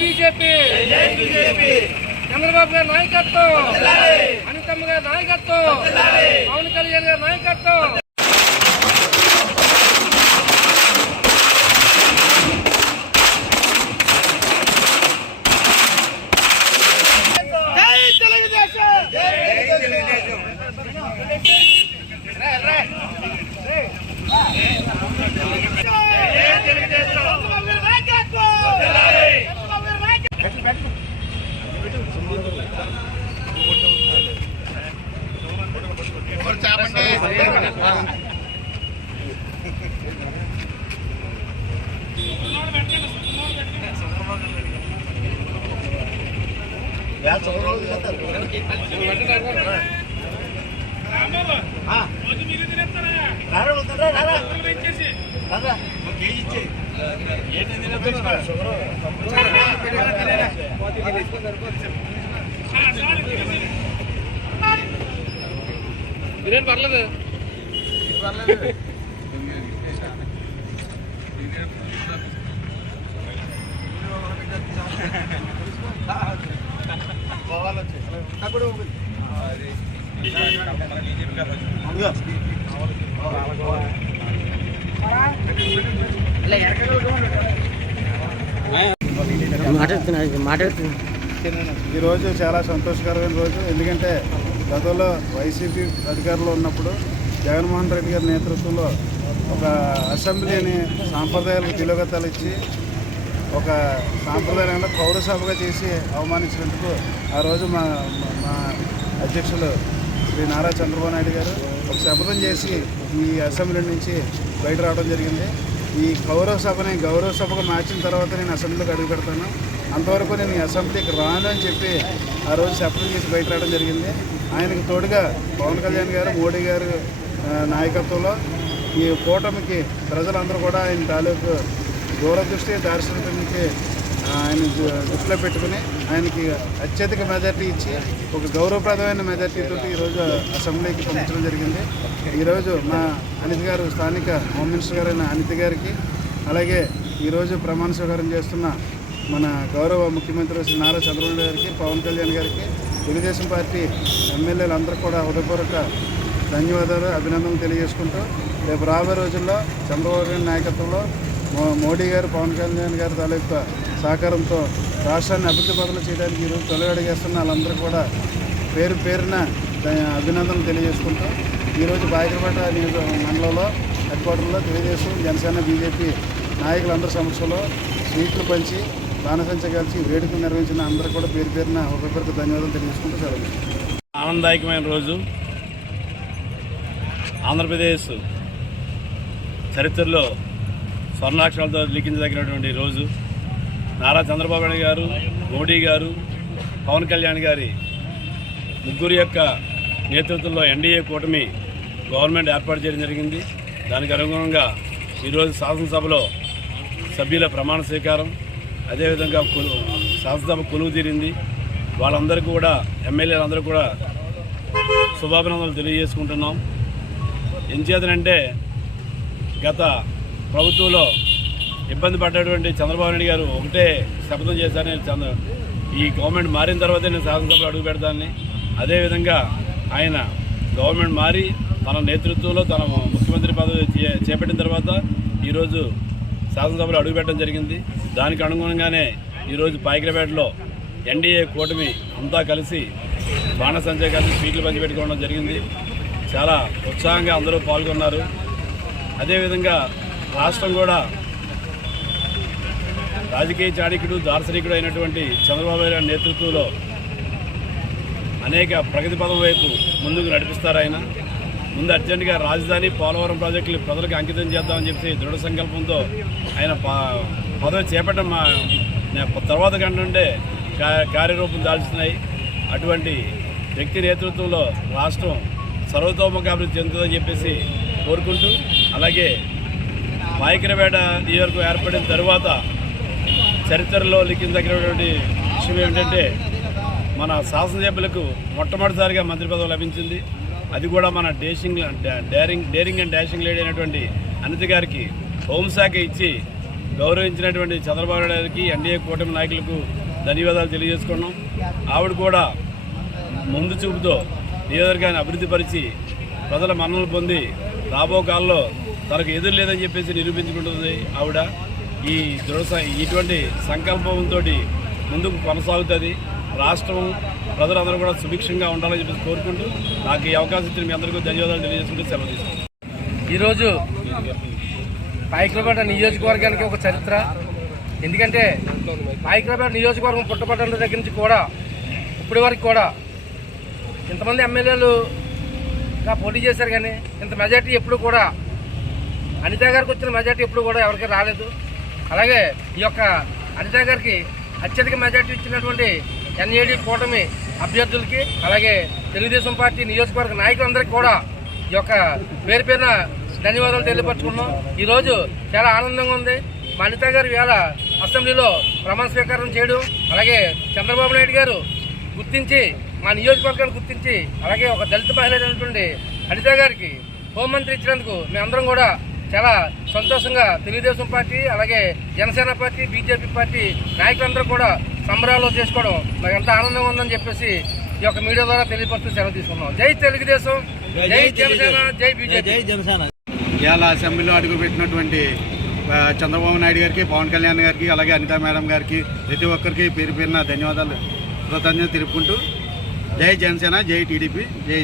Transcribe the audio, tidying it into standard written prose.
BJP Chandrababu గారి నాయకత్వం, అనితమ్మ గారి నాయకత్వం, పవన్ కళ్యాణ్ గారి నాయకత్వం. పర్లేదు ఈరోజు చాలా సంతోషకరమైన రోజు. ఎందుకంటే గతంలో వైసీపీ అధికారంలో ఉన్నప్పుడు జగన్మోహన్ రెడ్డి గారి నేతృత్వంలో ఒక అసెంబ్లీని సాంప్రదాయాలకు తిలోగతాలు ఇచ్చి ఒక సాంప్రదాయంగా పౌరసభగా చేసి అవమానించినందుకు ఆ రోజు మా అధ్యక్షులు శ్రీ నారా చంద్రబాబు నాయుడు గారు ఒక శపథం చేసి ఈ అసెంబ్లీ నుంచి బయట రావడం జరిగింది. ఈ గౌరవ సభగా మార్చిన తర్వాత నేను అసెంబ్లీకి అడుగు పెడతాను, అంతవరకు నేను ఈ అసెంబ్లీకి రాను అని చెప్పి ఆ రోజు శపథం చేసి బయట రావడం జరిగింది. ఆయనకు తోడుగా పవన్ కళ్యాణ్ గారు, మోడీ గారు నాయకత్వంలో ఈ కూటమికి ప్రజలందరూ కూడా ఆయన తాలూకు దూరదృష్టి దార్శనికానికి ఆయన దృష్టిలో పెట్టుకుని ఆయనకి అత్యధిక మెజార్టీ ఇచ్చి ఒక గౌరవప్రదమైన మెజార్టీతో ఈరోజు అసెంబ్లీకి పంపించడం జరిగింది. ఈరోజు మా అనిత గారు, స్థానిక హోమ్ మినిస్టర్ గారైన అనిత గారికి, అలాగే ఈరోజు ప్రమాణ స్వీకారం చేస్తున్న మన గౌరవ ముఖ్యమంత్రి శ్రీ నారా చంద్రబాబు గారికి, పవన్ కళ్యాణ్ గారికి, తెలుగుదేశం పార్టీ ఎమ్మెల్యేలు అందరూ కూడా హృదయపూర్వక ధన్యవాదాలు, అభినందనలు తెలియజేసుకుంటూ రేపు రాబోయే రోజుల్లో చంద్రబాబు గారి నాయకత్వంలో మోడీ గారు, పవన్ కళ్యాణ్ గారి తాలూకు సహకారంతో రాష్ట్రాన్ని అభివృద్ధి పనులు చేయడానికి ఈరోజు తొలి అడుగేస్తున్న వాళ్ళందరూ కూడా పేరు పేరున అభినందనలు తెలియజేసుకుంటూ ఈరోజు బాయికరపేట మండలంలో హెడ్ క్వార్టర్లో తెలుగుదేశం, జనసేన, బీజేపీ నాయకులందరి సమక్షంలో స్వీట్లు పంచి బాణసంచ కలిసి వేడుకలు నిర్వహించిన అందరూ కూడా పేరు పేరున ఒకరికొకరికి ధన్యవాదాలు తెలియజేసుకుంటూ సెలవు. ఆనందదాయకమైన రోజు. ఆంధ్రప్రదేశ్ చరిత్రలో స్వర్ణాక్షరాలతో లిఖించదగినటువంటి రోజు. నారా చంద్రబాబు నాయుడు గారు, మోడీ గారు, పవన్ కళ్యాణ్ గారి ముగ్గురు యొక్క నేతృత్వంలో ఎన్డీఏ కూటమి గవర్నమెంట్ ఏర్పాటు చేయడం జరిగింది. దానికి అనుగుణంగా ఈరోజు శాసనసభలో సభ్యుల ప్రమాణ స్వీకారం, అదేవిధంగా శాసనసభ కొలువు తీరింది. వాళ్ళందరికీ కూడా, ఎమ్మెల్యేలందరూ కూడా శుభాభినందనలు తెలియజేసుకుంటున్నాం. ఎంచేతనంటే గత ప్రభుత్వంలో ఇబ్బంది పడ్డటువంటి చంద్రబాబు నాయుడు గారు ఒకటే శపథం చేశారని, ఈ గవర్నమెంట్ మారిన తర్వాతే నేను శాసనసభలో అడుగు పెడతానని. అదేవిధంగా ఆయన గవర్నమెంట్ మారి తన నేతృత్వంలో తన ముఖ్యమంత్రి పదవి చేపట్టిన తర్వాత ఈరోజు శాసనసభలో అడుగుపెట్టడం జరిగింది. దానికి అనుగుణంగానే ఈరోజు పాయకరపేటలో ఎన్డీఏ కూటమి అంతా కలిసి బాణసంచా కలిసి స్వీట్లు పంచిపెట్టుకోవడం జరిగింది. చాలా ఉత్సాహంగా అందరూ పాల్గొన్నారు. అదేవిధంగా రాష్ట్రం కూడా రాజకీయ చాణిక్యుడు, దార్శనికుడు అయినటువంటి చంద్రబాబు నాయుడు నేతృత్వంలో అనేక ప్రగతి పదం వైపు ముందుకు నడిపిస్తారు. ఆయన ముందు అర్జెంటుగా రాజధాని, పోలవరం ప్రాజెక్టులు ప్రజలకు అంకితం చేద్దామని చెప్పి దృఢ సంకల్పంతో ఆయన పదవి చేపట్టడం తర్వాత కంటే కార్యరూపం దాల్చుతున్నాయి. అటువంటి వ్యక్తి నేతృత్వంలో రాష్ట్రం సర్వతోముఖాభివృద్ధి చెందుతుందని చెప్పేసి కోరుకుంటూ, అలాగే పాయకరపేట నియోజకవర్గం ఏర్పడిన తరువాత చరిత్రలో లిఖించదగినటువంటి విషయం ఏమిటంటే మన శాసనసభ్యులకు మొట్టమొదటిసారిగా మంత్రి పదవి లభించింది. అది కూడా మన డేరింగ్ అండ్ డాషింగ్ లేడీ అయినటువంటి అనిత గారికి హోంశాఖ ఇచ్చి గౌరవించినటువంటి చంద్రబాబు నాయుడు గారికి ఎన్డీఏ కూటమి నాయకులకు ధన్యవాదాలు తెలియజేసుకున్నాం. ఆవిడ కూడా ముందు చూపుతో నియోజకవర్గాన్ని అభివృద్ధి పరిచి ప్రజల మన్ననలు పొంది రాబో కాలంలో తనకు ఎదురు లేదని చెప్పేసి నిరూపించుకుంటుంది. ఆవిడ ఈ ఇటువంటి సంకల్పంతో ముందుకు కొనసాగుతుంది. రాష్ట్రం ప్రజలందరూ కూడా సుభిక్షంగా ఉండాలని చెప్పేసి కోరుకుంటూ నాకు ఈ అవకాశం ఇచ్చిన మీ అందరికీ ధన్యవాదాలు తెలియజేసుకుంటూ సెలవు తీసుకుంటాను. ఈరోజు పాయకులపేట నియోజకవర్గానికి ఒక చరిత్ర. ఎందుకంటే పాయకులపేట నియోజకవర్గం పుట్టపడ్డ దగ్గర నుంచి కూడా ఇప్పటి వరకు కూడా ఇంతమంది ఎమ్మెల్యేలుగా పోటీ చేశారు, కానీ ఇంత మెజార్టీ ఎప్పుడు కూడా అనిత గారికి వచ్చిన మెజార్టీ ఎప్పుడు కూడా ఎవరికి రాలేదు. అలాగే ఈ యొక్క అనిత గారికి అత్యధిక మెజార్టీ ఇచ్చినటువంటి ఎన్ఏడి కూటమి అభ్యర్థులకి, అలాగే తెలుగుదేశం పార్టీ నియోజకవర్గ నాయకులందరికీ కూడా ఈ యొక్క పేరు పేరున ధన్యవాదాలు తెలియపరచుకున్నాం. ఈరోజు చాలా ఆనందంగా ఉంది. మా అనిత గారు వేళ అసెంబ్లీలో ప్రమాణ స్వీకారం చేయడం, అలాగే చంద్రబాబు నాయుడు గారు గుర్తించి మా నియోజకవర్గాన్ని గుర్తించి, అలాగే ఒక దళిత మహిళ అయినటువంటి అనిత గారికి హోంమంత్రి ఇచ్చినందుకు మేమందరం కూడా చాలా సంతోషంగా తెలుగుదేశం పార్టీ, అలాగే జనసేన పార్టీ, బీజేపీ పార్టీ నాయకులందరూ కూడా సంబరాలు చేసుకోవడం నాకు ఎంత ఆనందంగా ఉందని చెప్పేసి ఈ యొక్క మీడియా ద్వారా తెలియపరుస్తూ సెలవు తీసుకున్నాం. జై తెలుగుదేశం, జై జనసేన, జై బీజేపీ. ఇవాళ అసెంబ్లీలో అడుగుపెట్టినటువంటి చంద్రబాబు నాయుడు గారికి, పవన్ కళ్యాణ్ గారికి, అలాగే అనితా మేడం గారికి ప్రతి ఒక్కరికి పేరు పేరున ధన్యవాదాలు, కృతజ్ఞతలు తెలుపుకుంటూ జై జనసేన, జై టీడీపీ, జై